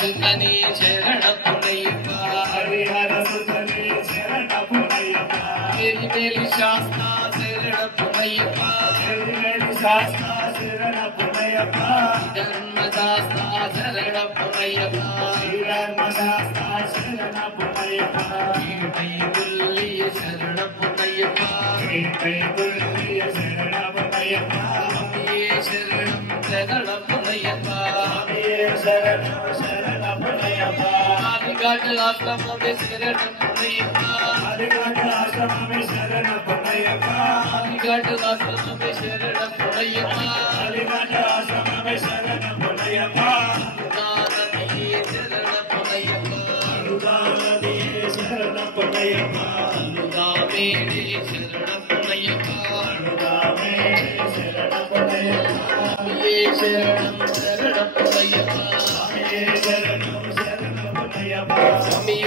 சுதனே சரணப்புனையப்பா ஹரிஹர சுதனே சரணப்புனையப்பா எரிமேலி சாஸ்தா சரணப்புனையப்பா எரிமேலி சாஸ்தா சரணப்புனையப்பா தர்மசாஸ்தா சரணப்புனையப்பா ஸ்ரீதர்மசாஸ்தா சரணப்புனையப்பா கைகுல்லிய சரணப்புனையப்பா கைகுல்லிய சரணப்புனையப்பா சரணம் சரணப்புனையப்பா சரணம் சரணப்புனையப்பா ஆதிகாட்டு ஆசிரமமே சரணப்புனையப்பா ஆதிகாட்டு ஆசிரமமே சரணப்புனையப்பா ஆதிகாட்டு ஆசிரமமே சரணப்புனையப்பா ஆதிகாட்டு ஆசிரமமே சரணப்புனையப்பா நாரணியே சரணப்புனையப்பா அருளானதியே சரணப்புனையப்பா அனுதாமேரே சரணப்புனையப்பா அருளாமே சரணப்புனையப்பா ஏ சரணம் சரணப்புனையப்பா சுவாமியே சரணம் சரணப்புனையப்பா சுவாமியே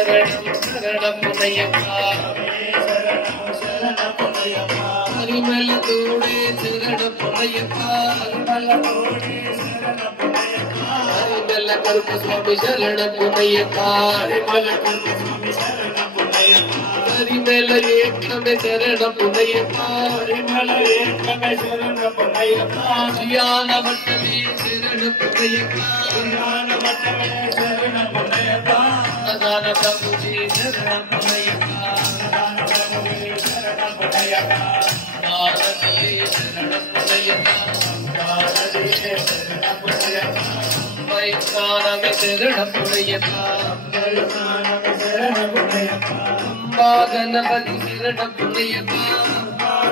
சரணம் சரணப்புனையப்பா சுவாமியே சரணம் சரணப்புனையப்பா அரிமலத்தோடே சரணப்புனையப்பா அருமலத்தோடே சரணப்புனையப்பா அரிமல கருப்பு சுவாமி சரணப்புனையப்பா அரிமல கருப்பு சுவாமி சரணப்புனையப்பா அரிமல ஏற்றமே சரணப்புனையப்பா அரிமல ஏற்றமே சரணப்புனையப்பா தியான வட்டமே சரணப்புனையப்பா ஞான மட்டமே சரணப்புனையப்பா அன்னதான பிரபுஜி சரணப்புனையப்பா ஞான பிரபுவே சரணப்புனையப்பா பாரதியே சரணப்புனையப்பா பாரதியே சரணப்புனையப்பா வைத்தானமே சரணப்புனையப்பா ஞானமே சரணப்புனையப்பா அம்பா கணபதி சரணப்புனையப்பா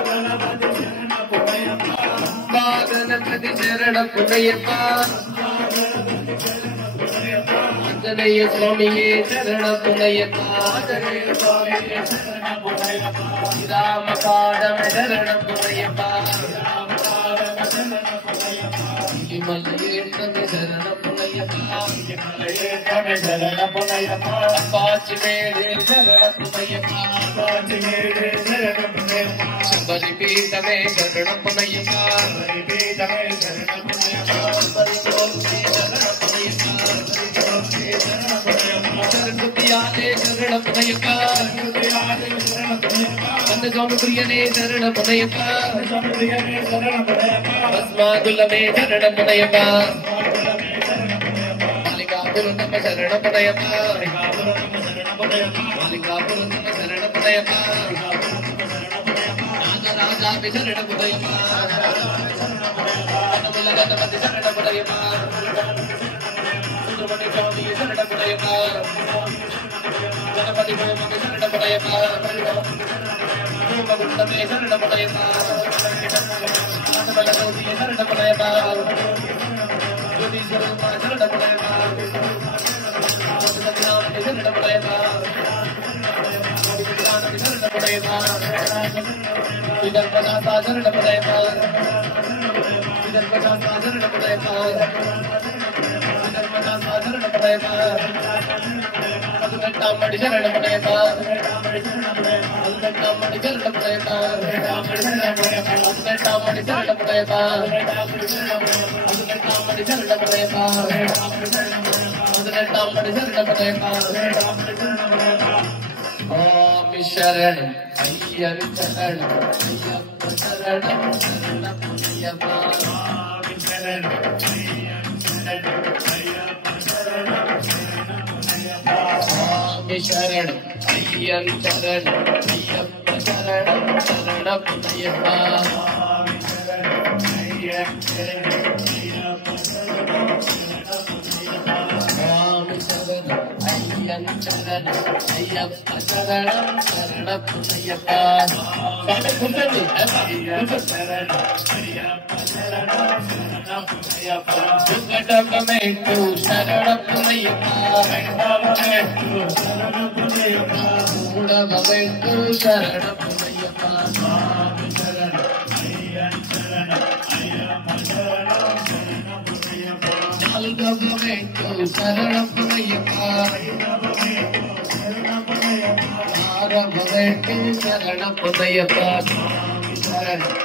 கணபதி சரணப்புனையப்பா அம்பா கணபதி சரணப்புனையப்பா ஆஞ்சநேய சுவாமியே சரணப்புனையப்பா ஆஞ்சநேய சுவாமியே சரணப்புனையப்பா ராம பாடம் சரணப்புனையப்பா ராமபாதம் சரணப்புனையப்பா இமல் ஏற்றமே சரணப்புனையப்பா மலையேற்றமே சரணப்புனையப்பா பாச்சி மேலே சரணப்புனையப்பா பாச்சிமேலே சரணப்புனையப்பா சபரி பீடமே சரணப்புனையப்பா பரிபீடமே சரணப்புனையப்பா பரிசோதி சரணப்புனையப்பா சரஸ்வதியாலே சரணப்புனையப்பா சரணப்புனையப்பா சரணப்புனையப்பா கந்தசாமி பிரியனே சரணப்புனையப்பா சரணப்புனையப்பா சரணப்புனையப்பா பஸ்மாகுலமே சரணப்புனையப்பா மாகுலமே சரணப்புனையப்பா மாலிகாபுரத்தம சரணப்புனையப்பா காபுரமே சரணப்புனையப்பா மாலிகாபுரத்தம சரணப்புனையப்பா நாகராஜாபி சரணப்புனையப்பா கனமுலகதபதி சரணப்புனையப்பா சுப்பிரமணிய சுவாமி சரணப்புனையப்பா கணபதி பிரம்ம சரணப்புனையப்பா பூமகுண்டமே சரணப்புனையப்பா ஆனபலகோதிய சரணப்புனையப்பா ஜோதீஸ்வரமா சரணப்புனையப்பா சத்யநாம சரணப்புனையப்பா விஜயானந்தி சரணப்புனையப்பா விதர்பநாதா சரணப்புனையப்பா விதர்பநாதா சரணப்புனையப்பா விதர்பநாதா சரணப்புனையப்பா பதினெட்டாம் சரணப்புனையப்பா பதினெட்டாம் சரணப்புனையப்பா பதினெட்டாம் சரணப்புனையப்பா பதினெட்டாம் சரணப்புனையப்பா பதினெட்டாம் சரணப்புனையப்பா ஆமி சரணம் ஐயன் சரணம் ஐயப்ப சரணம் சரணப்புனையப்பா சுவாமி சரணம் ஐயன் சரணம் ஐயப்ப சரணம் சரணப்புனையப்பா சுவாமி சரணம் ஐயன் சரணம் ஐயப்ப சரணம் சரணப்புனையப்பா சுவாமி சரணம் ஐயன் சரணம் ஐயப்ப சரணம் சரணப்புனையப்பா சுவாமி சரணம் ஐயன் சரணம் ஐயப்ப சரணம் சரணப்புனையப்பா கூட்டணி சுகடகமேட்டு சரணப்புனையப்பா கூடகமேட்டு சரணப்புனையப்பா அல்கமேட்டு சரணப்புனையப்பா ஆரம்பமேட்டு சரணப்புனையப்பா சரணம்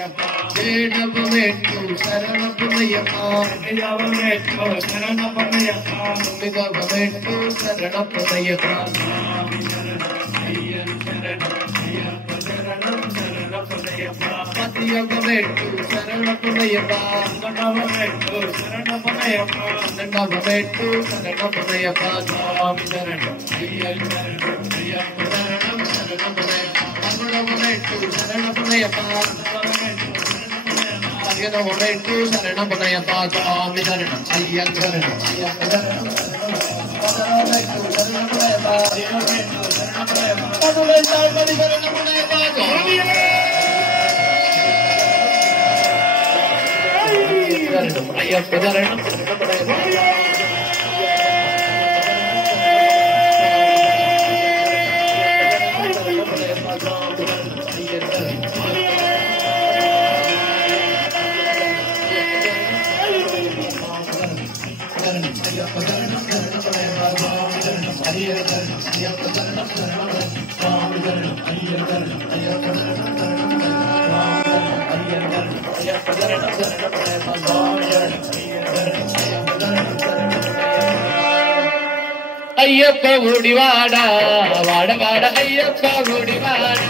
వేడపమెట్టు శరణపురయ్యప్ప తొమ్మిదవమెట్టు శరణపురయ్యప్ప పదియవమెట్టు శరణపురయ్యప్ప పన్నెండవమెట్టు శరణపురయ్యప్ప స్వామి శరణం పదమూడవమెట్టు శరణపురయ్యప్ప పదిహేనవమెట్టు శరణపురయ్యప్ప స్వామి శరణం అయ్యప్ప శరణం అయ్యప్ప శరణం అయ్యప్ప గుడివాడ వాడవాడ అయ్యప్ప గుడివాడ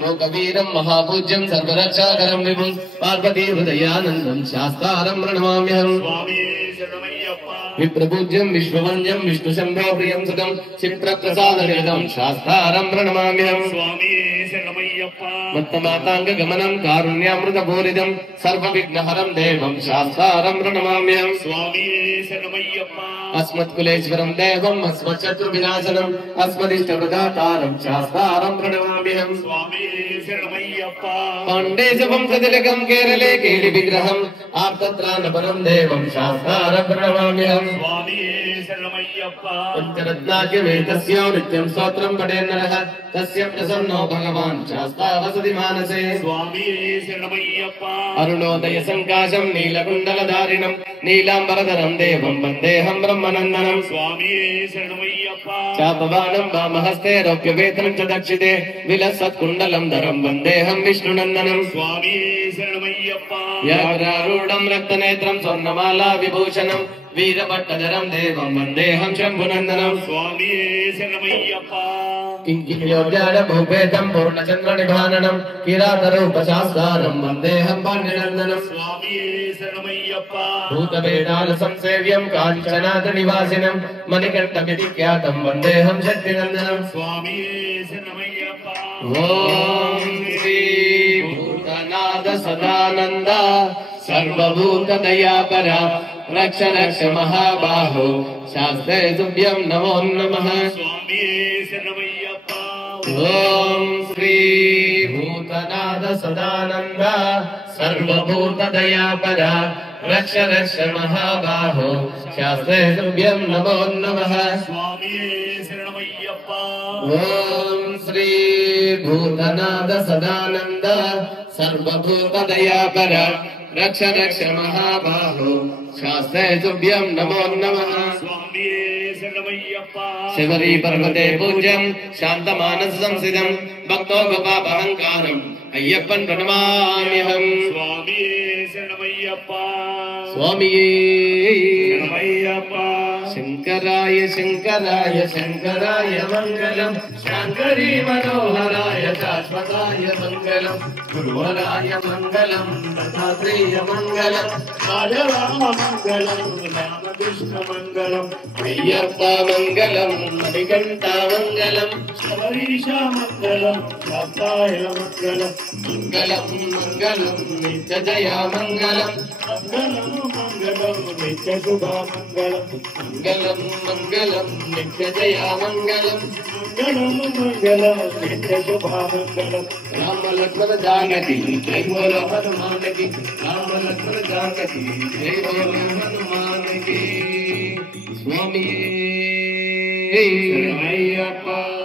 లోకవీరం మహాపూజ్యం సర్వరక్షాకరం విభుం పార్వతీ హృదయానందం శాస్త్రారం ప్రణమామ్యహం విప్రపూజ్యం విశ్వవంద్యం విష్ణుశంభో ప్రియం సుతం చిత్రప్రసాదనిధం శాస్త్రారం ప్రణమామ్యహం మత్తమాతాంగ గమనం కారుణ్యామృత పూరితం సర్వ విఘ్నహరం దేవం శాస్త్రారం ప్రణమామ్యహం అస్మత్కులేశ్వరం దేవం అస్మచ్చత్రు వినాశనం అస్మదిష్టవృదాతారం శాస్త్రారం ప్రణమామ్యహం పాండేశవం ప్రతిలకం కేరళే కేళి విగ్రహం ఆర్తత్రాణపరం దేవం శాస్త్రారం ప్రణమామ్యహం పంచరత్నాఖ్య వేదస్య నిత్యం స్తోత్రం పఠేన్నరః తస్య ప్రసన్నో భగవాన్ శాస్త్రా వసతి మానసే అరుణోదయ సంకాశం నీలకుండలధారిణం నీలాంబరధరం దేవం వందేహం బ్రహ్మనందనం చాపవానం వామహస్తే రౌప్యవేతనం చ దక్షితే విలసత్కుండలం ధరం వందేహం విష్ణునందనం వ్యాఘ్రారూఢం రక్తనేత్రం స్వర్ణమాలా విభూషణం వీరభట్టధరం దేవం వందేహం శంభునందనం కింకిణ్యోద్యాడభూపేతం పూర్ణచంద్రనిభాననం కిరాతరూపశాస్త్రం వందేహం పాండ్యనందనం భూతవేదాల సంసేవ్యం కాంచనాథ నివాసినం మణికంఠమితి ఖ్యాతం వందేహం శక్తినందనం ఓం శ్రీ భూతనాథ సదానంద సర్వభూత దయాపర రక్ష రక్ష మహాబాహో శాస్త్రే తుభ్యం నమో నమః ఓం శ్రీ భూతనాథ సదానంద సర్వభూత దయాపర రక్ష రక్ష మహాబాహో శాస్త్రే తుభ్యం నమో నమః ఓం శ్రీ భూతనాథ సదానంద సర్వభూత దయాపర రక్ష రక్ష మహాబాహో శాస్త్రే తుభ్యం నమో నమః శబరీ పర్వతే పూజ్యం శాంతమానస సంస్థితం భక్తో గోపాపహంకారం అయ్యప్పన్ ప్రణమామ్యహం స్వామియే శంకర शङ्कराय शङ्कराय शङ्कराय मङ्गलम् शङ्करी मनोहराय शाश्वताय मङ्गलम् गुरुवराय मङ्गलम् दत्तात्रेय मङ्गलम् राजराम मङ्गलम् रामकृष्ण मङ्गलम् अय्यप्प मङ्गलम् मणिकण्ठा मङ्गलम् शबरीशा मङ्गलम् शास्ताय मङ्गलम् मङ्गलम् मङ्गलम् नित्यजया मङ्गलम् मङ्गलम् मङ्गलम् नित्यशुभा मङ्गलम् मङ्गलम् मङ्गलम् नित्यजया मङ्गलम् मङ्गलम् मङ्गलम् नित्यशुभा मङ्गलम् राम लक्ष्मण जानकी जय बोलो हनुमान की राम लक्ष्मण जानकी जय बोलो हनुमान की स्वामी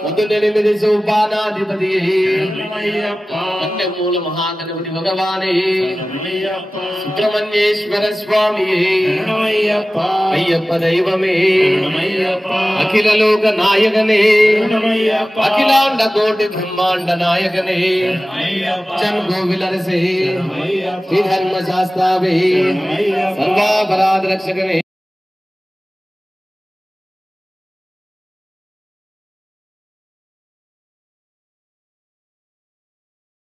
మొదటి సోపానాధిపతి మూల మహాగణపతి భగవానే సుబ్రహ్మణ్యేశ్వర స్వామి అయ్యప్ప దైవమే అఖిల లోక నాయకనే అఖిలాండ కోటి బ్రహ్మాండ నాయకనే చంగో విలరసే శ్రీ ధర్మ శాస్త్రావే సర్వాపరాధ రక్షకనే